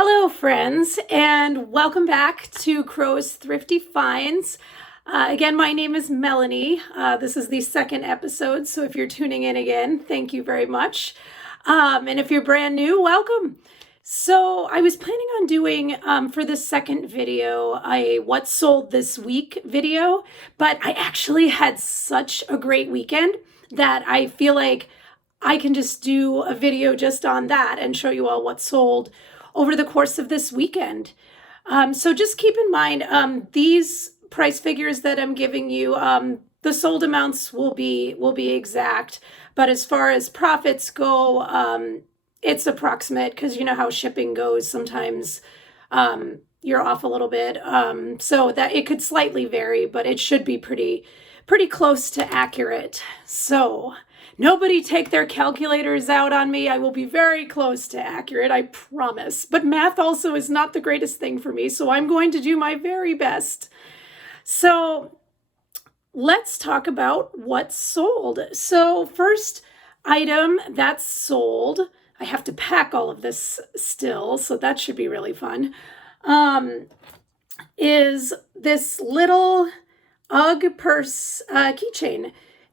Hello, friends, and welcome back to Crow's Thrifty Finds. Again, my name is Melanie. This is the second episode, so if you're tuning in again, thank you very much. And if you're brand new, welcome. So I was planning on doing, for the second video, a What Sold This Week video, but I actually had such a great weekend that I feel like I can just do a video just on that and show you all what sold over the course of this weekend. So just keep in mind, these price figures that I'm giving you, the sold amounts will be exact, but as far as profits go, it's approximate because you know how shipping goes. Sometimes you're off a little bit, so that it could slightly vary, but it should be pretty close to accurate. So nobody take their calculators out on me. I will be very close to accurate, I promise. But math also is not the greatest thing for me, so I'm going to do my very best. So let's talk about what sold. So first item that's sold, I have to pack all of this still, so that should be really fun, is this little UGG purse keychain.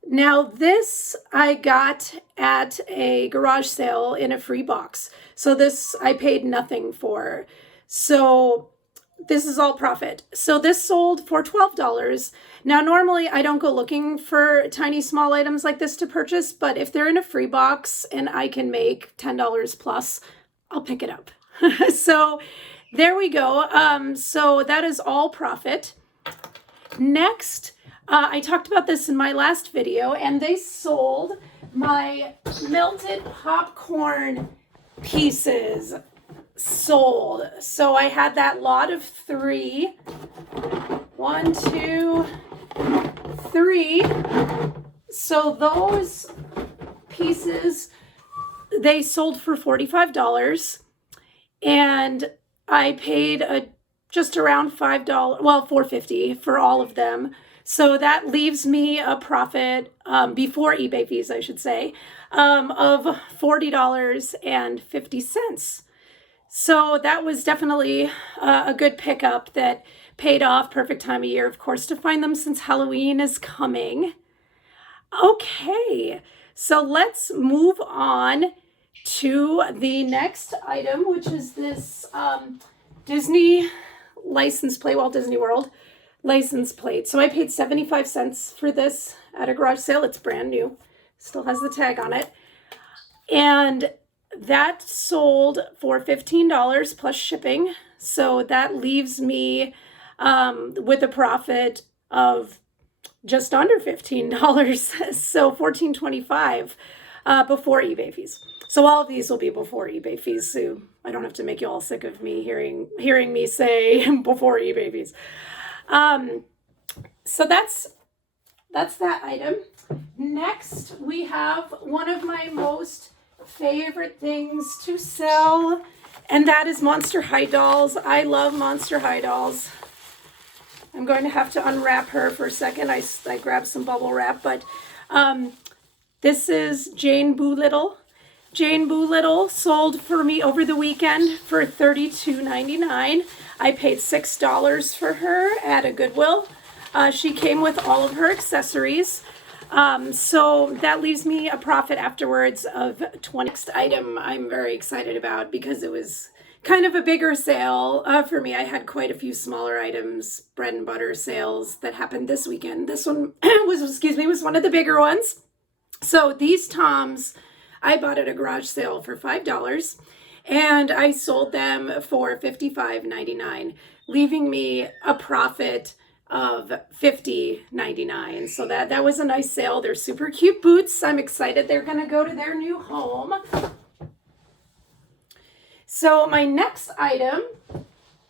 Now this I got at a garage sale in a free box. So this I paid nothing for. So this is all profit. So this sold for $12. Now normally I don't go looking for tiny small items like this to purchase, but if they're in a free box and I can make $10 plus, I'll pick it up. So there we go. So that is all profit. Next, I talked about this in my last video, and they sold my melted popcorn pieces. Sold. So I had that lot of 3. 1, 2, 3. So those pieces, they sold for $45, and I paid just around $5, well, $4.50 for all of them. So that leaves me a profit, before eBay fees, I should say, of $40.50. So that was definitely a good pickup that paid off. Perfect time of year, of course, to find them since Halloween is coming. Okay, so let's move on to the next item, which is this Disney license plate, Walt Disney World license plate. So I paid 75 cents for this at a garage sale. It's brand new. Still has the tag on it. And that sold for $15 plus shipping. So that leaves me with a profit of just under $15. So $14.25 before eBay fees. So all of these will be before eBay fees. So I don't have to make you all sick of me hearing me say before eBay fees. So that's that item. Next, we have one of my most favorite things to sell, and that is Monster High dolls. I love Monster High dolls. I'm going to have to unwrap her for a second. I grabbed some bubble wrap, but this is Jane Boolittle. Jane Boolittle sold for me over the weekend for $32.99. I paid $6 for her at a Goodwill. She came with all of her accessories. So that leaves me a profit afterwards of $20. Next item I'm very excited about because it was kind of a bigger sale for me. I had quite a few smaller items, bread and butter sales that happened this weekend. This one was one of the bigger ones. So these Toms I bought at a garage sale for $5, and I sold them for $55.99, leaving me a profit of $50.99. So that was a nice sale. They're super cute boots. I'm excited they're going to go to their new home. So my next item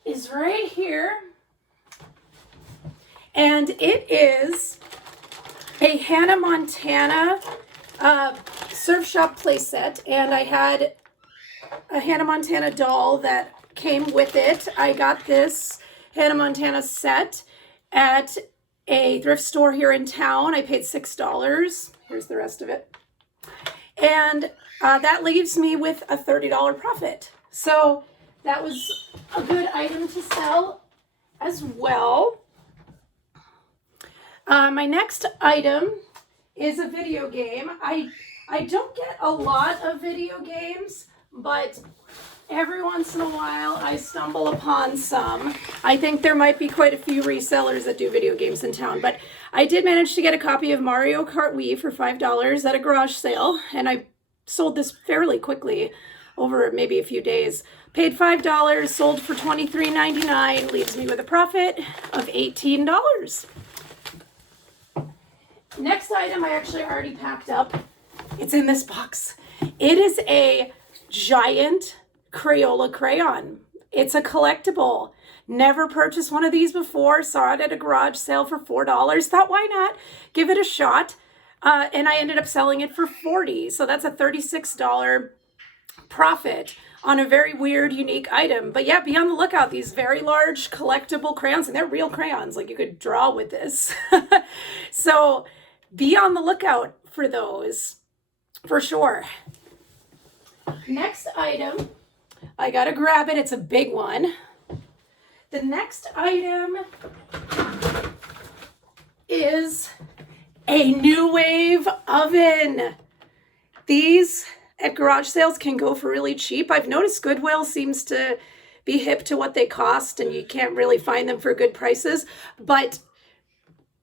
is right here, and it is a Hannah Montana Surf Shop playset, and I had a Hannah Montana doll that came with it. I got this Hannah Montana set at a thrift store here in town. I paid $6. Here's the rest of it. And that leaves me with a $30 profit. So that was a good item to sell as well. My next item is a video game. I don't get a lot of video games, but every once in a while I stumble upon some. I think there might be quite a few resellers that do video games in town, but I did manage to get a copy of Mario Kart Wii for $5 at a garage sale, and I sold this fairly quickly over maybe a few days. Paid $5, sold for $23.99, leaves me with a profit of $18. Next item I actually already packed up. It's in this box. It is a giant Crayola crayon. It's a collectible. Never purchased one of these before. Saw it at a garage sale for $4. Thought, why not? Give it a shot. And I ended up selling it for $40. So that's a $36 profit on a very weird, unique item. But yeah, be on the lookout. These very large collectible crayons, and they're real crayons. Like, you could draw with this. So be on the lookout for those, for sure. Next item, I gotta grab it. It's a big one. The next item is a New Wave oven. These at garage sales can go for really cheap. I've noticed Goodwill seems to be hip to what they cost, and you can't really find them for good prices. But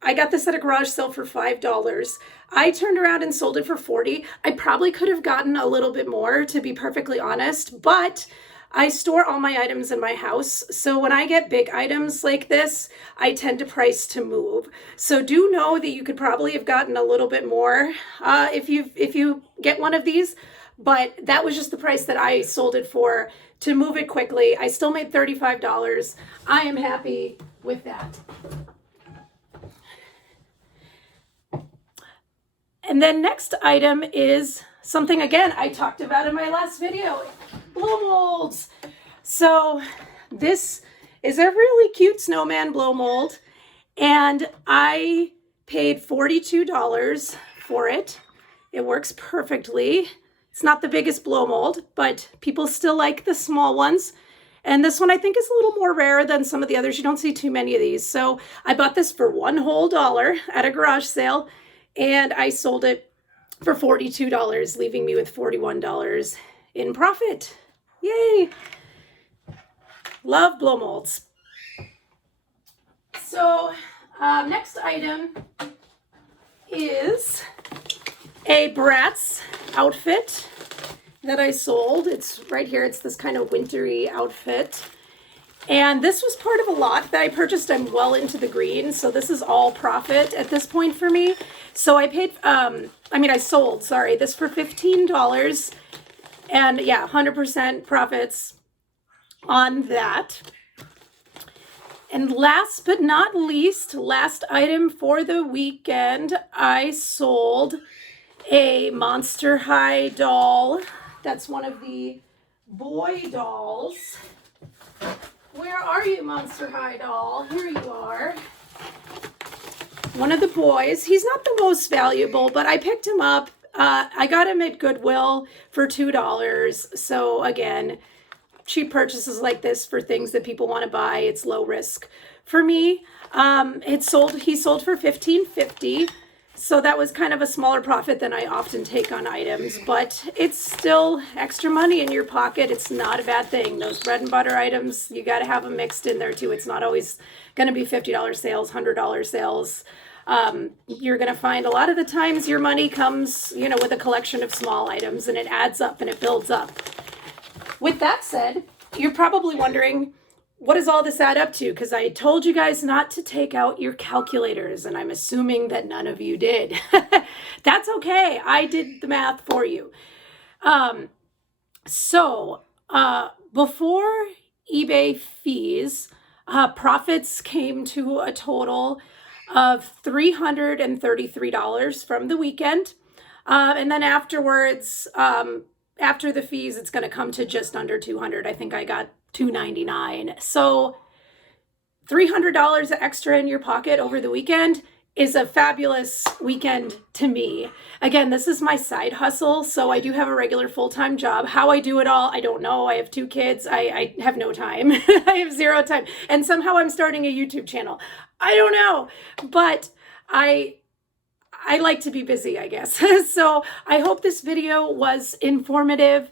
I got this at a garage sale for $5. I turned around and sold it for $40. I probably could have gotten a little bit more, to be perfectly honest, but I store all my items in my house. So when I get big items like this, I tend to price to move. So do know that you could probably have gotten a little bit more if you get one of these, but that was just the price that I sold it for to move it quickly. I still made $35. I am happy with that. And then next item is something, again, I talked about in my last video, blow molds. So this is a really cute snowman blow mold, and I paid $42 for it. It works perfectly. It's not the biggest blow mold, but people still like the small ones. And this one I think is a little more rare than some of the others. You don't see too many of these. So I bought this for $1 whole at a garage sale, and I sold it for $42, leaving me with $41 in profit. Yay! Love blow molds. So next item is a Bratz outfit that I sold. It's right here. It's this kind of wintry outfit. And this was part of a lot that I purchased. I'm well into the green, so this is all profit at this point for me. So I paid, I sold, this for $15. And yeah, 100% profits on that. And last but not least, last item for the weekend, I sold a Monster High doll. That's one of the boy dolls. Where are you, Monster High doll? Here you are. One of the boys. He's not the most valuable, but I picked him up. I got him at Goodwill for $2. So again, cheap purchases like this for things that people want to buy. It's low risk for me. He sold for $15.50. So that was kind of a smaller profit than I often take on items, but it's still extra money in your pocket. It's not a bad thing. Those bread and butter items, you got to have them mixed in there too. It's not always going to be $50 sales, $100 sales. You're going to find a lot of the times your money comes, with a collection of small items, and it adds up and it builds up. With that said, you're probably wondering, what does all this add up to? Because I told you guys not to take out your calculators, and I'm assuming that none of you did. That's okay. I did the math for you. Before eBay fees, profits came to a total of $333 from the weekend. And then afterwards, after the fees, it's going to come to just under $200. I think I got $299. So $300 extra in your pocket over the weekend is a fabulous weekend to me. Again, this is my side hustle, so I do have a regular full-time job. How I do it all, I don't know. I have 2 kids. I have no time. I have 0 time. And somehow I'm starting a YouTube channel. I don't know, but I like to be busy, I guess. So I hope this video was informative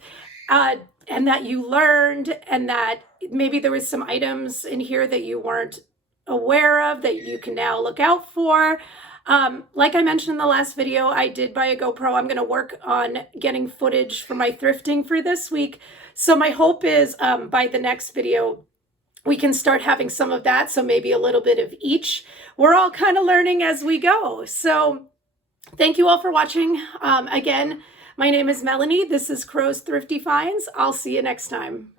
and that you learned, and that maybe there was some items in here that you weren't aware of that you can now look out for. Like I mentioned in the last video, I did buy a GoPro. I'm going to work on getting footage for my thrifting for this week. So my hope is by the next video, we can start having some of that. So maybe a little bit of each. We're all kind of learning as we go. So thank you all for watching. Again, my name is Melanie. This is Crow's Thrifty Finds. I'll see you next time.